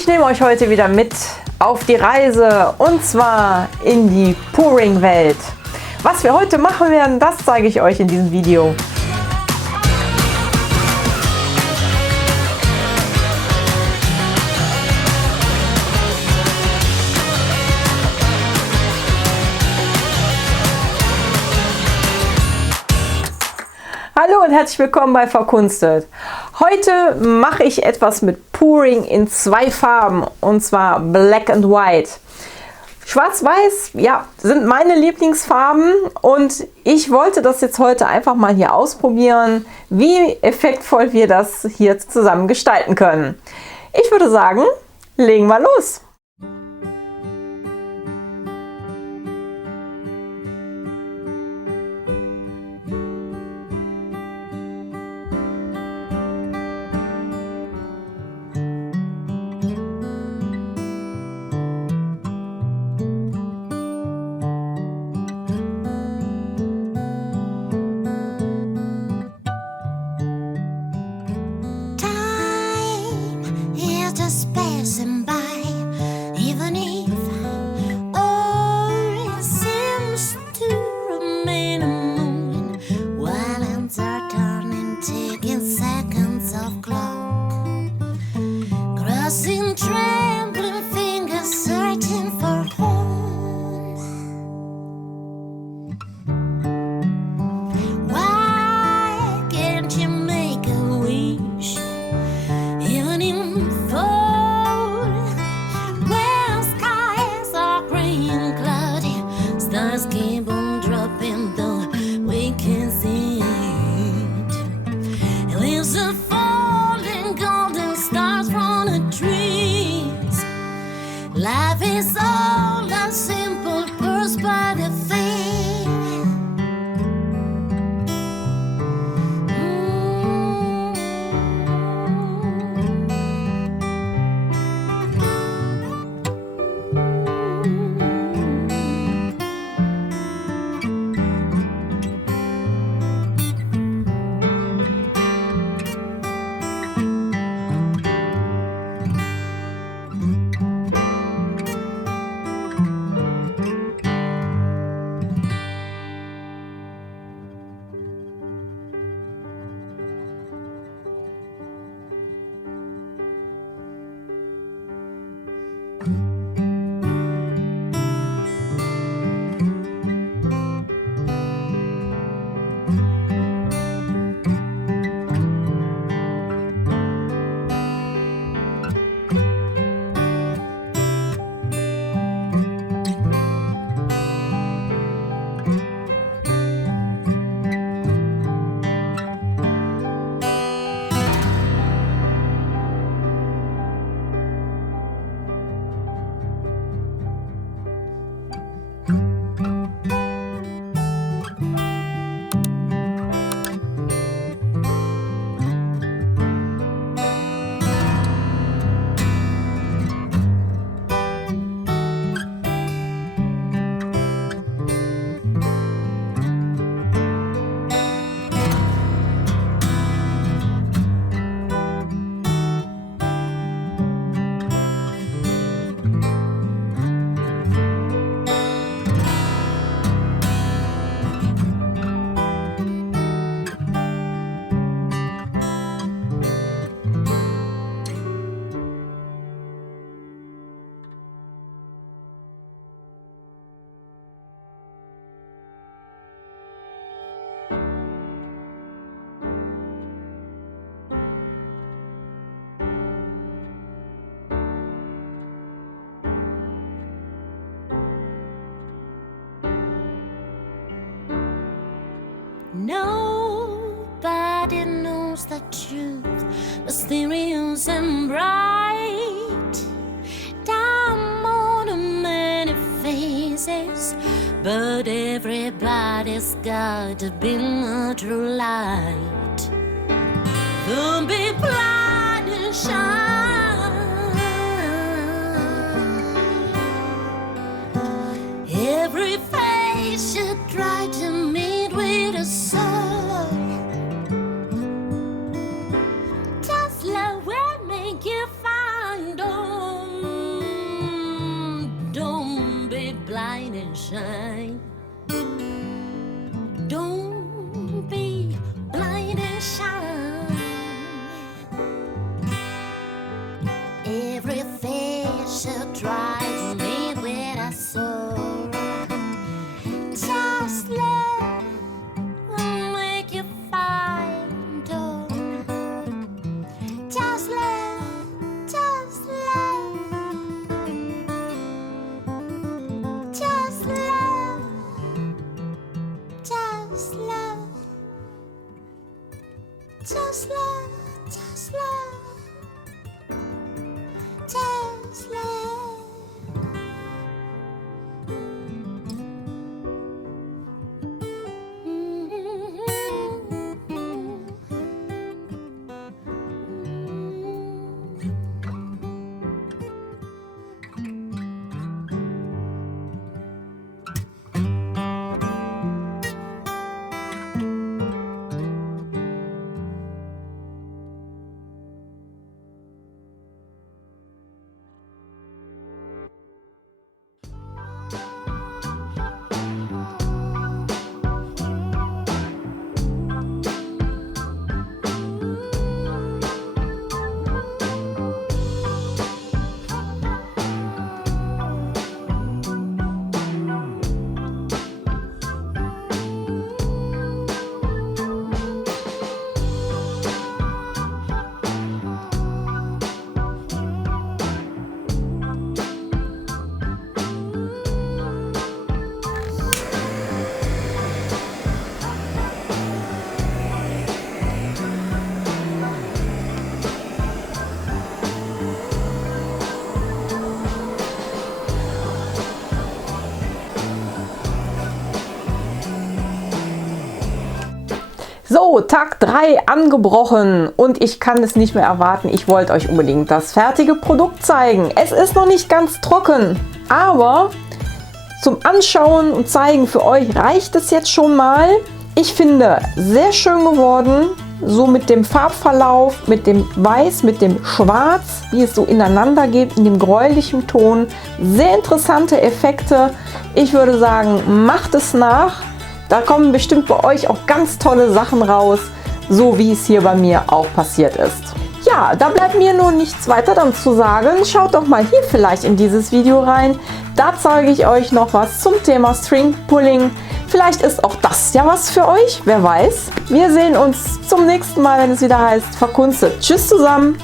Ich nehme euch heute wieder mit auf die Reise und zwar in die Pouring-Welt. Was wir heute machen werden, das zeige ich euch in diesem Video. Hallo und herzlich willkommen bei Verkunstet. Heute mache ich etwas mit Pouring in zwei Farben und zwar Black and White. Schwarz-Weiß, ja, sind meine Lieblingsfarben und ich wollte das jetzt heute einfach mal hier ausprobieren, wie effektvoll wir das hier zusammen gestalten können. Ich würde sagen, legen wir los. Life is all a simple perspective thing. Nobody knows the truth, mysterious and bright. Time on many faces, but everybody's got to be a true light. Don't be blind and shine. Every face should try to meet with a soul. Just love will make you find. Oh, sunshine. Don't be blind and shy. Every face should drive me with a soul. Just love will make you find out. Just love, just love, just love, just love, just love, just love, just love. So, Tag 3 angebrochen und ich kann es nicht mehr erwarten. Ich wollte euch unbedingt das fertige Produkt zeigen. Es ist noch nicht ganz trocken, aber zum Anschauen und Zeigen für euch reicht es jetzt schon mal. Ich finde, sehr schön geworden. So mit dem Farbverlauf, mit dem Weiß, mit dem Schwarz, wie es so ineinander geht, in dem gräulichen Ton. Sehr interessante Effekte. Ich würde sagen, macht es nach. Da kommen bestimmt bei euch auch ganz tolle Sachen raus, so wie es hier bei mir auch passiert ist. Ja, da bleibt mir nun nichts weiter dann zu sagen. Schaut doch mal hier vielleicht in dieses Video rein. Da zeige ich euch noch was zum Thema String Pulling. Vielleicht ist auch das ja was für euch, wer weiß. Wir sehen uns zum nächsten Mal, wenn es wieder heißt Verkunstet. Tschüss zusammen!